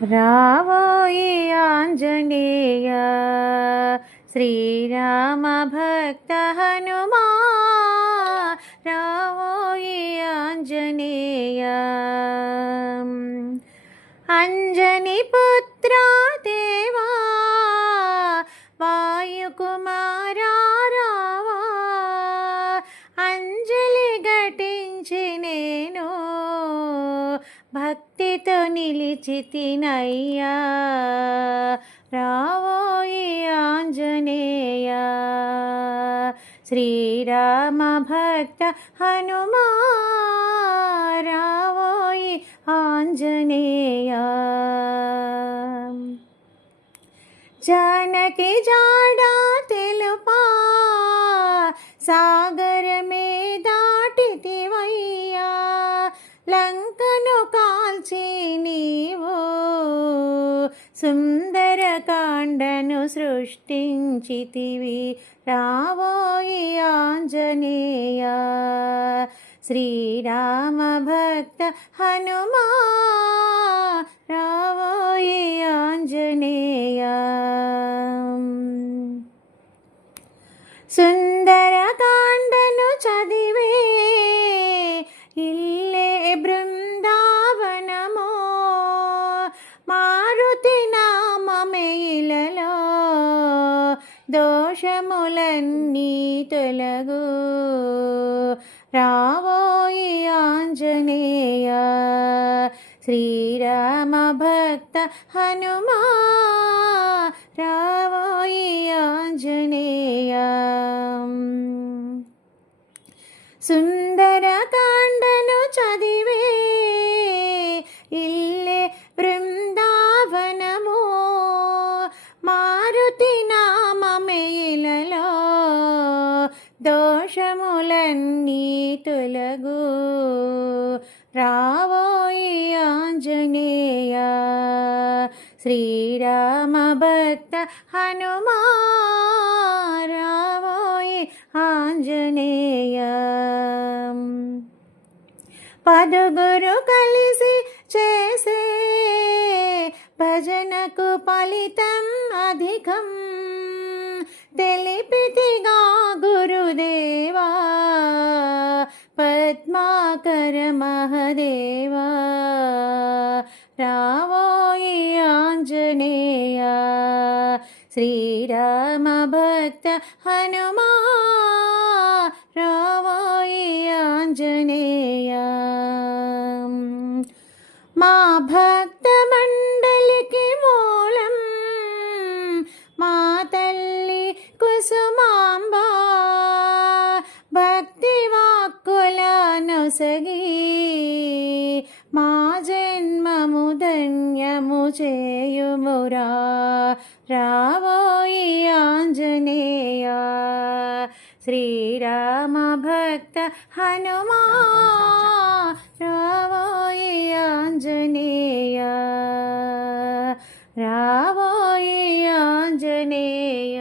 రావోయే ఆంజనేయ శ్రీరామ భక్త హనుమా రావోయే ఆంజనేయ. అంజని పుత్ర దేవా వాయుకుమార భక్తితో నిలిచితినయ్యా రావోయి ఆంజనేయ శ్రీరామ భక్త హనుమా రావోయి ఆంజనేయ జానకి జాడా తెలుపా సాగరమే దాటితివయ్యా నీవో నీవు సుందరకాండను సృష్టించితివి రావోయి ఆంజనేయ. శ్రీరామ భక్త హనుమా రావోయి ఆంజనేయ. సుందర దోషములన్నీ తొలగు రావోయి ఆంజనేయ శ్రీరామ భక్త హనుమా రావోయి ఆంజనేయ సుందరకాండను దోషములన్నీ తొలగు. రావోయి ఆంజనేయ శ్రీరామ భక్త హనుమా రావోయి ఆంజనేయ పదుగురు కలిసి చేసే భజనకు ఫలితం అధికం. తెలిపితిగా कर महदेवा। रावोयि आञ्जनेया। श्रीरामभक्त हनुमा रावोयि आञ्जनेया। मा भक्त മനസകി మా జన్మము ధన్యము చేయుమురా రావోయి ఆంజనేయ శ్రీరామ భక్త హనుమా రావోయి ఆంజనేయ రావోయి ఆంజనేయ